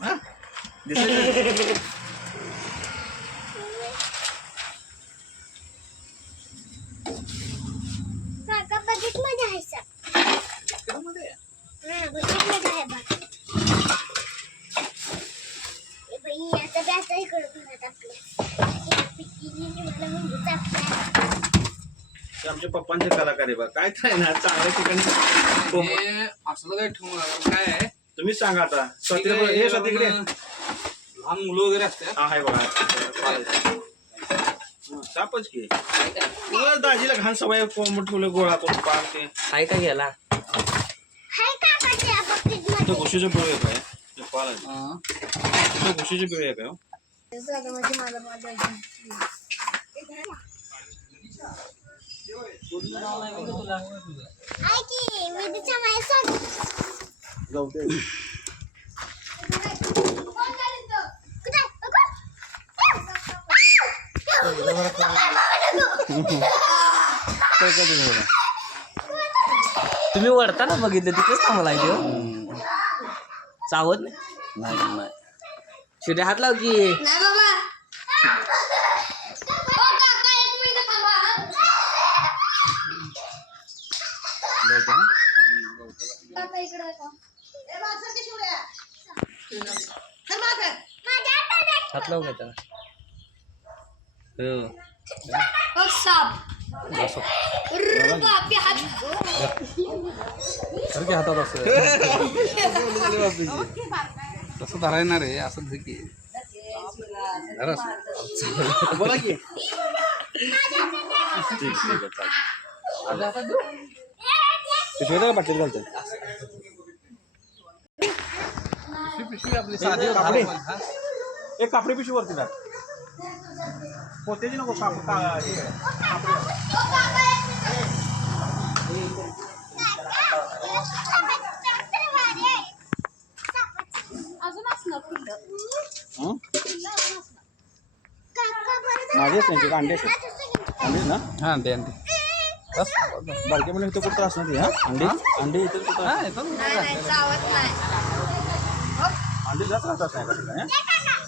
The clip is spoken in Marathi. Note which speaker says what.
Speaker 1: हा? दिसायचं?
Speaker 2: काका बकेटमध्ये आहे सर हा बकेटमध्ये आहे बघ ए बाई आता बी आता इकडं घरात आपल्या पिकीने मला म्हणजे चापल्या
Speaker 1: ते आमच्या पप्पांचे कलाकार आहे बा काय काय ना चांगल्या ठिकाणी. कोंब-
Speaker 3: हे असलं काय ठेवून काय आहे
Speaker 1: तुम्हीच सांगा आता. स्वातीला बोला- हे स्वातीकडे
Speaker 3: लहान मुलं वगैरे असतात.
Speaker 1: हा आहे बघा. हा, सापच की. उगाच दाजीला घाण सवय कोंबड ठेवलं गोळा करून पान ते.
Speaker 4: काय काय गेला
Speaker 2: हाय काकाच्या बकेट
Speaker 1: तो घुशीचं बिळ आहे. काय ते पाल आहे.
Speaker 3: हा.
Speaker 1: तो घुशीचं बिळ आहे काय हो?
Speaker 2: मला माझा आहे की मी तिच्यामागे सांग
Speaker 1: जाऊ दे.
Speaker 2: कुठे
Speaker 4: तुम्ही वडताना बघितलं तिथेच थांबला आहे तो चावत नाही नाही शिट्या हात लाव की
Speaker 2: नाही बाबा हो काका एक मिनिट थांबा
Speaker 4: हात लाव त्याला? हो.
Speaker 2: हो
Speaker 3: सारखे हातात असं. तसं धरायना रे असं धर की.
Speaker 1: बोला की. ठीक ठीक ते चालेल पिशवीला बाटलीत
Speaker 3: घालतात
Speaker 1: एक कापडी पिशवी वरती टाक. पोत्याची नको काप त्यांचे अंडे आहेत ना?
Speaker 3: हा ते अंडे.
Speaker 1: बारके म्हणजे इथं कुठं असणार ती हा? अंडे? अंडे इथं कुठं
Speaker 3: हा
Speaker 1: अंडे जास्त राहतात नाही का हा?